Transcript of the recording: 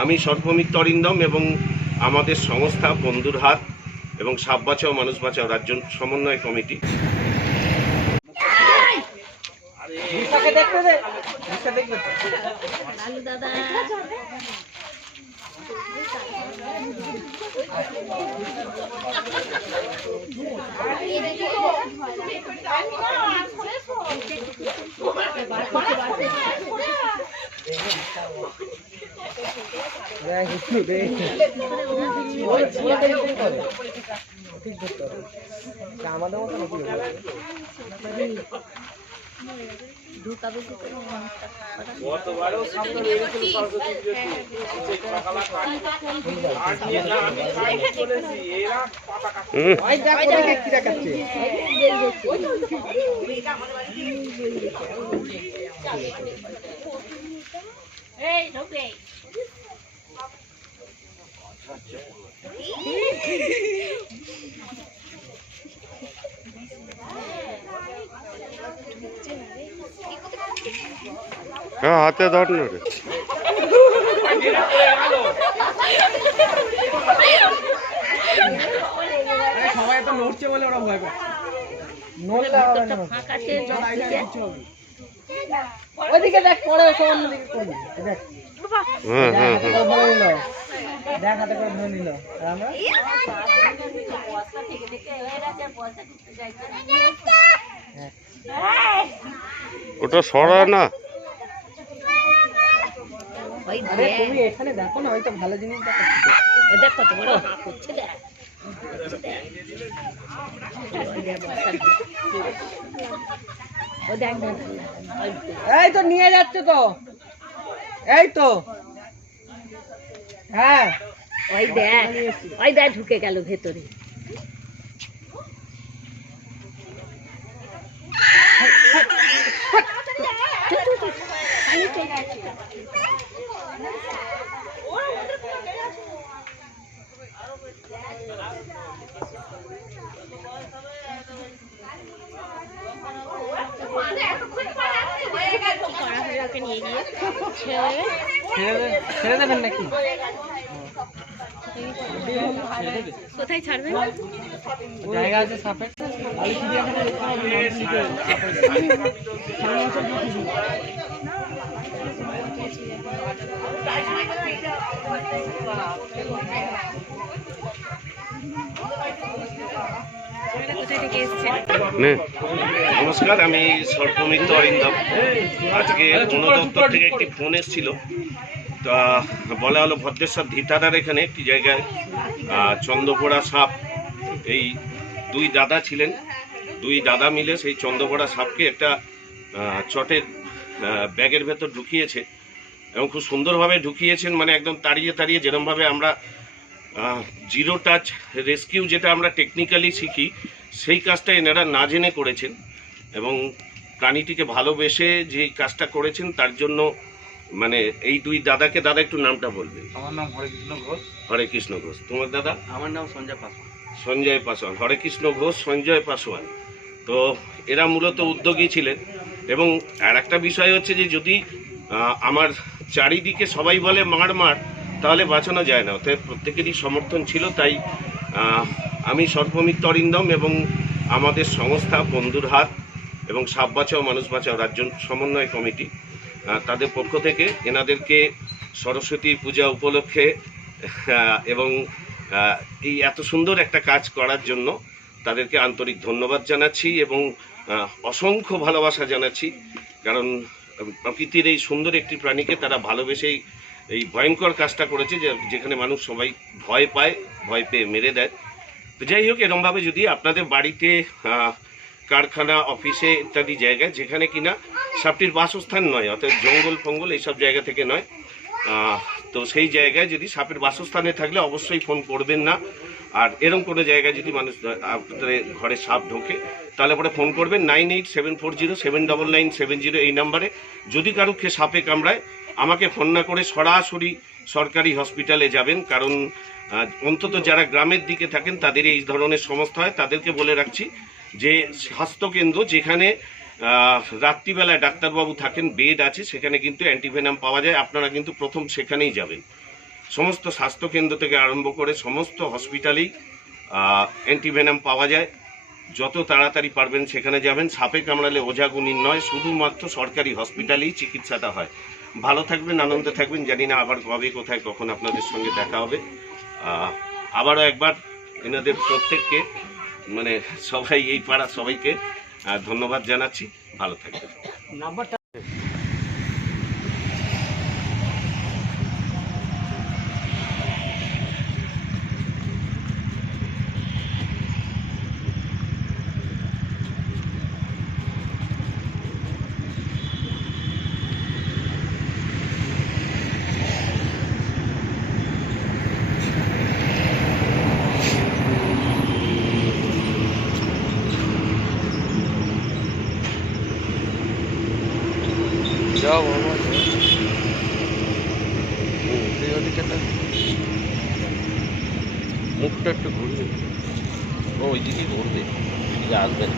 আমি সর্বমিত অরিন্দম এবং আমাদের সংস্থা বন্ধুর হাত এবং সাপ বাঁচাও মানুষ বাঁচাও রাজ্য সমন্বয় কমিটি। আমাদের মতো এই ঢুকবে হ্যাঁ হাতে ধর না রে। সবাই তো নড়ছে বলে ওরা ভয় আছে ওইদিকে দেখ পরে দেখ হ্যাঁ দেখ হাতে করে ধরে নিল আর আমরা। ওটা সরা না আরে তুমি এখানে দেখো না ওইটা ভালো জিনিস কত বড় করছে দেখ। এই তো নিয়ে যাচ্ছে তো এই তো হ্যাঁ। ঢুকে গেল ভেতরে। ছেড়ে দে ছেড়ে দেবেন নাকি কোথায় ছাড়বে জায়গা আছে সাপের। কোথায় থেকে এসছে। নমস্কার, আমি সর্বমিত্র অরিন্দম। আজকে বন দপ্তর থেকে একটি ফোন এসেছিল। তা বলা হলো ভদ্রেশ্বর ধিতাদার এখানে, একটি জায়গায় চন্দ্রপোড়া সাপ। এই দুই দাদা ছিলেন। দুই দাদা মিলে সেই চন্দ্রপোড়া সাপকে একটা চটের ব্যাগের ভেতর ঢুকিয়েছে এবং খুব সুন্দরভাবে ঢুকিয়েছেন মানে একদম তাড়িয়ে তাড়িয়ে যেরমভাবে আমরা জিরো টাচ রেস্কিউ যেটা আমরা টেকনিক্যালি শিখি সেই কাজটা এনারা না জেনে করেছেন এবং প্রাণীটিকে ভালোবেসে যে কাজটা করেছেন তার জন্য মানে এই দুই দাদাকে দাদা একটু নামটা বলবে আমার নাম হরেকৃষ্ণ ঘোষ। হরে কৃষ্ণ ঘোষ। তোমার দাদা? আমার নাম সঞ্জয় পাসওয়ান সঞ্জয় পাসওয়ান হরে কৃষ্ণ ঘোষ সঞ্জয় পাসওয়ান তো এরা মূলত উদ্যোগী ছিলেন এবং আর একটা বিষয় হচ্ছে যে যদি আমার চারিদিকে সবাই বলে মার মার তাহলে বাঁচানো যায় না। অতএব প্রত্যেকেরই সমর্থন ছিল তাই আমি সর্বমিত্র অরিন্দম এবং আমাদের সংস্থা বন্ধুর হাত এবং সাপ বাঁচাও মানুষ বাঁচাও রাজ্য সমন্বয় কমিটি তাদের পক্ষ থেকে এনাদেরকে সরস্বতী পূজা উপলক্ষে এবং এই এত সুন্দর একটা কাজ করার জন্য তাদেরকে আন্তরিক ধন্যবাদ জানাচ্ছি এবং অসংখ্য ভালোবাসা জানাচ্ছি। কারণ প্রকৃতির এই সুন্দর একটি প্রাণীকে তারা ভালোবেসেই এই ভয়ঙ্কর কাজটা করেছে যেখানে মানুষ সবাই ভয় পায়, ভয় পেয়ে মেরে দেয়। তো যাই হোক, এরমভাবে যদি আপনাদের বাড়িতে কারখানা, অফিসে ইত্যাদি জায়গায় যেখানে কিনা সাপটির বাসস্থান নয়, অর্থাৎ জঙ্গল ফঙ্গল এইসব জায়গা থেকে নয় তো সেই জায়গায় যদি সাপের বাসস্থানে থাকলে অবশ্যই ফোন করবেন না। আর এরকম কোনো জায়গায় যদি মানুষ আপনাদের ঘরে সাপ ঢোকে, তাহলে পরে ফোন করবেন। Nine eight seven four zero seven double nine seven zero এই নাম্বারে। যদি কারুকে সাপে কামড়ায় আমাকে ফোন না করে সরাসরি সরকারি হসপিটালে যাবেন, কারণ অন্তত যারা গ্রামের দিকে থাকেন তাদের এই ধরনের সমস্যা হয়। তাদেরকে বলে রাখছি যে, স্বাস্থ্যকেন্দ্র যেখানে রাত্রিবেলায় ডাক্তারবাবু থাকেন, বেড আছে, সেখানে কিন্তু অ্যান্টিভেনাম পাওয়া যায়। আপনারা কিন্তু প্রথম সেখানেই যাবেন। সমস্ত স্বাস্থ্যকেন্দ্র থেকে আরম্ভ করে সমস্ত হসপিটালেই অ্যান্টিভেনাম পাওয়া যায়। যত তাড়াতাড়ি পারবেন সেখানে যাবেন। সাপে কামড়ালে ওঝাগুনির নয় শুধুমাত্র সরকারি হসপিটালেই চিকিৎসাটা হয়। ভালো থাকবেন, আনন্দে থাকবেন, জানি না আবার কবে, কোথায়, কখন আপনাদের সঙ্গে দেখা হবে। আবারও একবার এনাদের প্রত্যেককে মানে সবাই এই পাড়া সবাইকে ধন্যবাদ জানাচ্ছি। ভালো থাকবেন। মুখটা একটু ঘুরিয়ে ও ওইদিকে ঘুরবে। আসবে না।